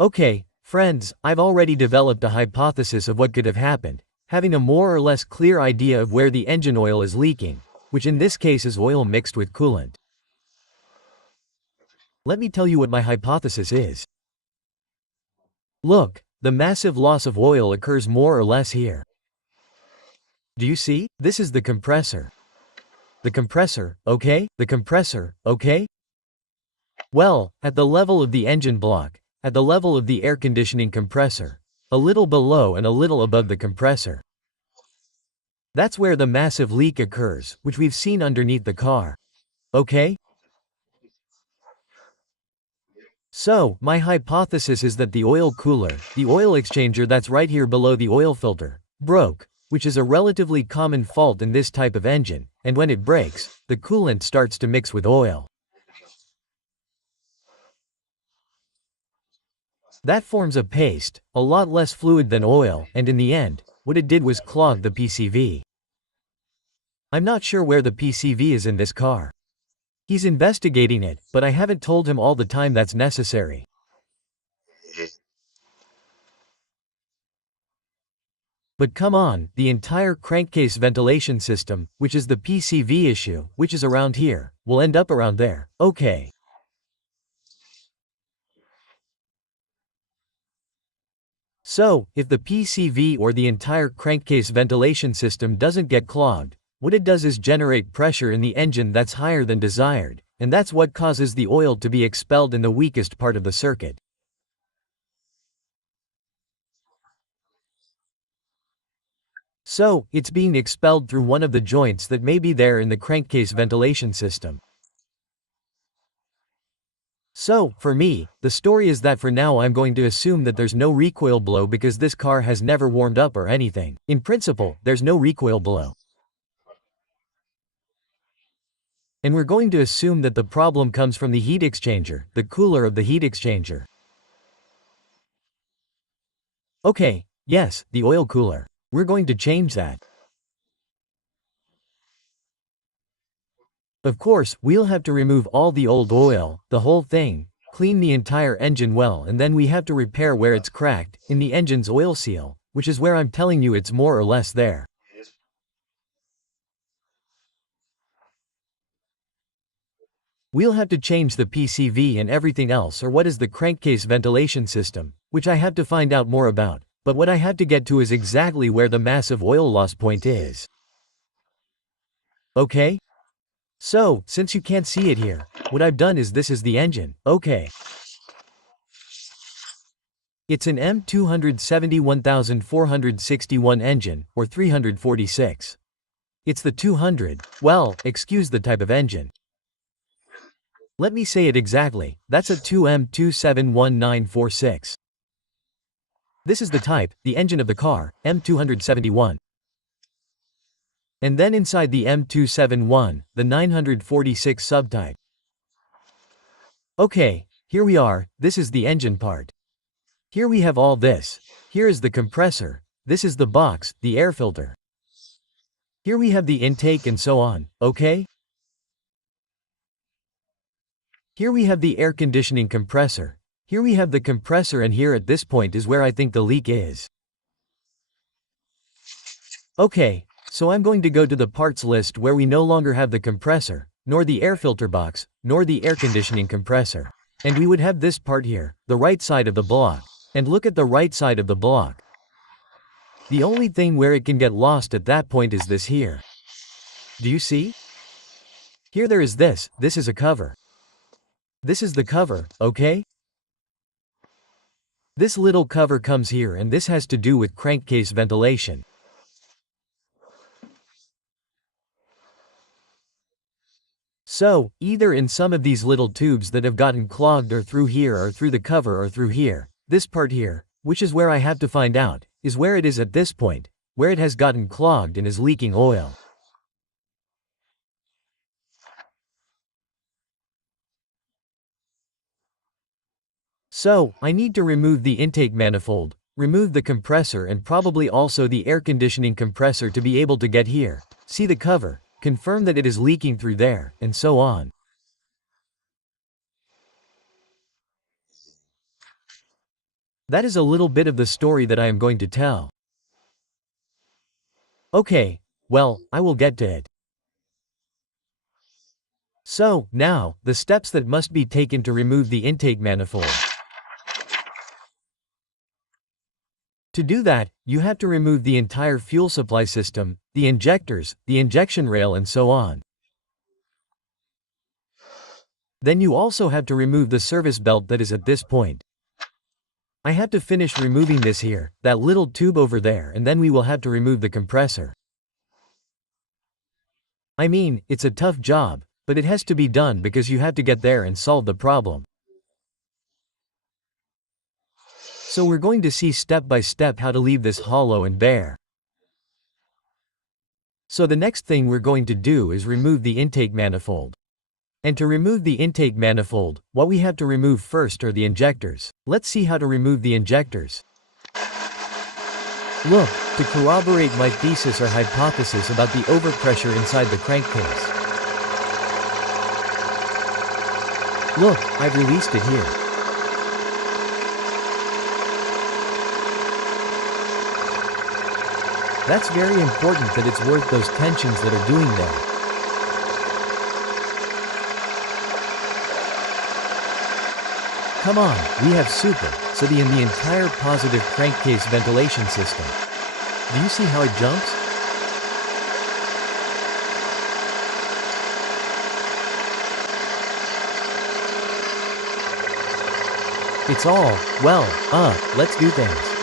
Okay, friends, I've already developed a hypothesis of what could have happened, having a more or less clear idea of where the engine oil is leaking, which in this case is oil mixed with coolant. Let me tell you what my hypothesis is. Look, the massive loss of oil occurs more or less here. Do you see? This is the compressor. The compressor, okay? The compressor, okay? Well, at the level of the engine block, at the level of the air conditioning compressor, a little below and a little above the compressor. That's where the massive leak occurs, which we've seen underneath the car. Okay? So, my hypothesis is that the oil cooler, the oil exchanger that's right here below the oil filter, broke, which is a relatively common fault in this type of engine, and when it breaks, the coolant starts to mix with oil. That forms a paste, a lot less fluid than oil, and in the end, what it did was clog the PCV. I'm not sure where the PCV is in this car. He's investigating it, but I haven't told him all the time that's necessary. But come on, the entire crankcase ventilation system, which is the PCV issue, which is around here, will end up around there, okay. So, if the PCV or the entire crankcase ventilation system doesn't get clogged, what it does is generate pressure in the engine that's higher than desired, and that's what causes the oil to be expelled in the weakest part of the circuit. So, it's being expelled through one of the joints that may be there in the crankcase ventilation system. So, for me, the story is that for now I'm going to assume that there's no recoil blow because this car has never warmed up or anything. In principle, there's no recoil blow. And we're going to assume that the problem comes from the heat exchanger, the cooler of the heat exchanger. Okay, yes, the oil cooler. We're going to change that. Of course, we'll have to remove all the old oil, the whole thing, clean the entire engine well, and then we have to repair where it's cracked, in the engine's oil seal, which is where I'm telling you it's more or less there. We'll have to change the PCV and everything else, or what is the crankcase ventilation system, which I have to find out more about, but what I have to get to is exactly where the massive oil loss point is. Okay? So, since you can't see it here, what I've done is this is the engine, okay. It's an M271 engine, or 346. It's the 200, well, excuse the type of engine. Let me say it exactly, that's a 2M271946. This is the type, the engine of the car, M271. And then inside the M271, the 946 subtype. Okay, here we are, this is the engine part. Here we have all this. Here is the compressor, this is the box, the air filter. Here we have the intake and so on, okay? Here we have the air conditioning compressor. Here we have the compressor, and here at this point is where I think the leak is. Okay, so I'm going to go to the parts list where we no longer have the compressor, nor the air filter box, nor the air conditioning compressor. And we would have this part here, the right side of the block. And look at the right side of the block. The only thing where it can get lost at that point is this here. Do you see? Here there is this is a cover. This is the cover, okay? This little cover comes here, and this has to do with crankcase ventilation. So, either in some of these little tubes that have gotten clogged, or through here, or through the cover, or through here, this part here, which is where I have to find out, is where it is at this point, where it has gotten clogged and is leaking oil. So, I need to remove the intake manifold, remove the compressor, and probably also the air conditioning compressor to be able to get here, see the cover, confirm that it is leaking through there, and so on. That is a little bit of the story that I am going to tell. Okay, well, I will get to it. So, now, the steps that must be taken to remove the intake manifold. To do that, you have to remove the entire fuel supply system, the injectors, the injection rail and so on. Then you also have to remove the service belt that is at this point. I have to finish removing this here, that little tube over there, and then we will have to remove the compressor. I mean, it's a tough job, but it has to be done because you have to get there and solve the problem. So we're going to see step by step how to leave this hollow and bare. So the next thing we're going to do is remove the intake manifold. And to remove the intake manifold, what we have to remove first are the injectors. Let's see how to remove the injectors. Look, to corroborate my thesis or hypothesis about the overpressure inside the crankcase. Look, I've released it here. That's very important that it's worth those tensions that are doing there. Come on, we have super, so the entire positive crankcase ventilation system. Do you see how it jumps? It's all, well, let's do things.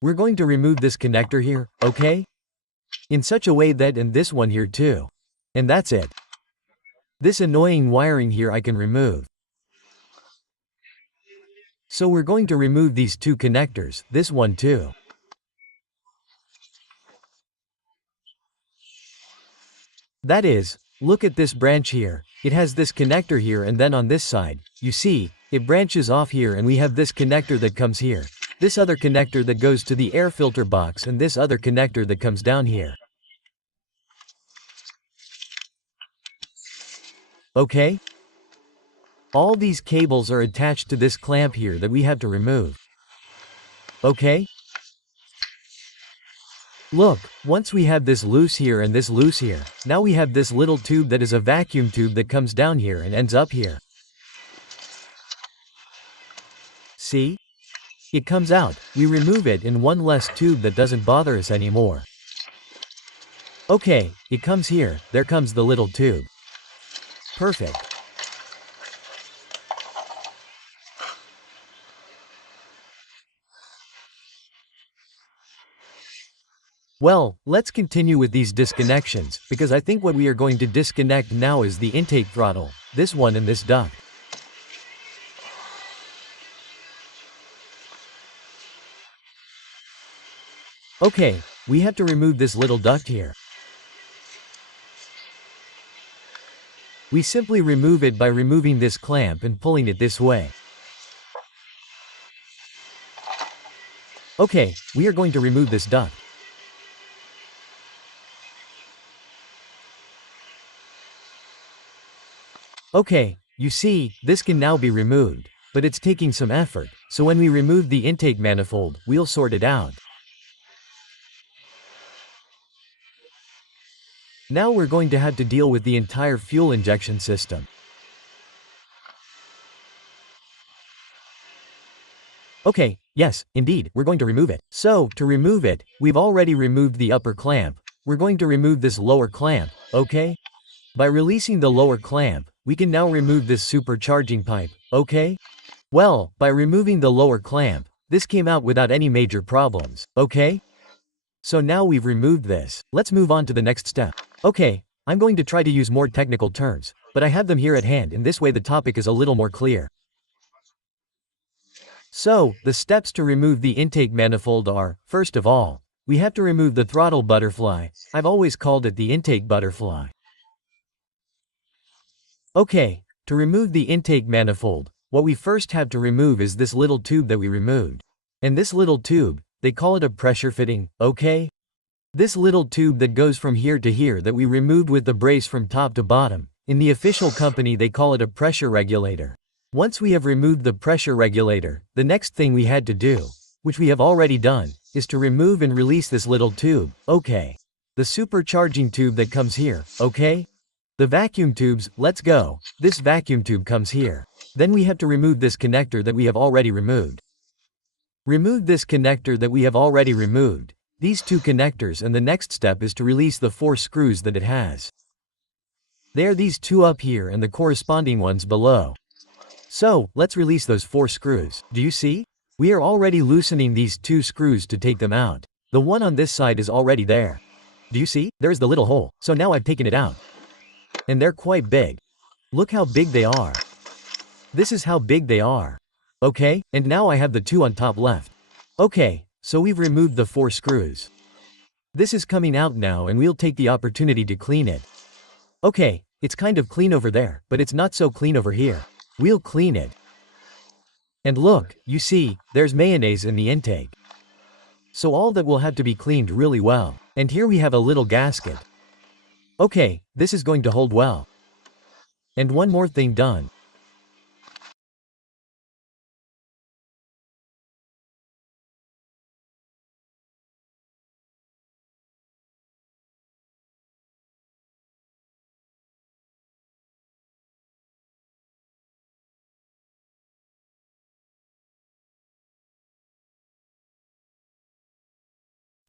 We're going to remove this connector here, okay? In such a way that, and this one here too. And that's it. This annoying wiring here I can remove. So we're going to remove these two connectors, this one too. That is, look at this branch here, it has this connector here and then on this side, you see, it branches off here and we have this connector that comes here. This other connector that goes to the air filter box and this other connector that comes down here. Okay? All these cables are attached to this clamp here that we have to remove. Okay? Look, once we have this loose here and this loose here, now we have this little tube that is a vacuum tube that comes down here and ends up here. See? It comes out, we remove it in one less tube that doesn't bother us anymore. Okay, it comes here, there comes the little tube. Perfect. Well, let's continue with these disconnections, because I think what we are going to disconnect now is the intake throttle, this one and this duct. Okay, we have to remove this little duct here. We simply remove it by removing this clamp and pulling it this way. Okay, we are going to remove this duct. Okay, you see, this can now be removed, but it's taking some effort, so when we remove the intake manifold, we'll sort it out. Now we're going to have to deal with the entire fuel injection system. Okay, yes, indeed, we're going to remove it. So, to remove it, we've already removed the upper clamp. We're going to remove this lower clamp, okay? By releasing the lower clamp, we can now remove this supercharging pipe, okay? Well, by removing the lower clamp, this came out without any major problems, okay? So now we've removed this. Let's move on to the next step. Okay, I'm going to try to use more technical terms, but I have them here at hand, in this way the topic is a little more clear. So, the steps to remove the intake manifold are, first of all, we have to remove the throttle butterfly. I've always called it the intake butterfly. Okay, to remove the intake manifold, what we first have to remove is this little tube that we removed. And this little tube, they call it a pressure fitting, okay? This little tube that goes from here to here that we removed with the brace from top to bottom, in the official company they call it a pressure regulator. Once we have removed the pressure regulator, the next thing we had to do, which we have already done, is to remove and release this little tube, okay. The supercharging tube that comes here, okay. The vacuum tubes, let's go, this vacuum tube comes here. Then we have to remove this connector that we have already removed. Remove this connector that we have already removed, these two connectors, and the next step is to release the 4 screws that it has. There are these 2 up here and the corresponding ones below. So, let's release those 4 screws. Do you see? We are already loosening these 2 screws to take them out. The one on this side is already there. Do you see? There's the little hole, so now I've taken it out. And they're quite big. Look how big they are. This is how big they are. Okay, and now I have the 2 on top left. Okay, so we've removed the 4 screws. This is coming out now and we'll take the opportunity to clean it. Okay, it's kind of clean over there, but it's not so clean over here. We'll clean it. And look, you see, there's mayonnaise in the intake. So all that will have to be cleaned really well. And here we have a little gasket. Okay, this is going to hold well. And one more thing done.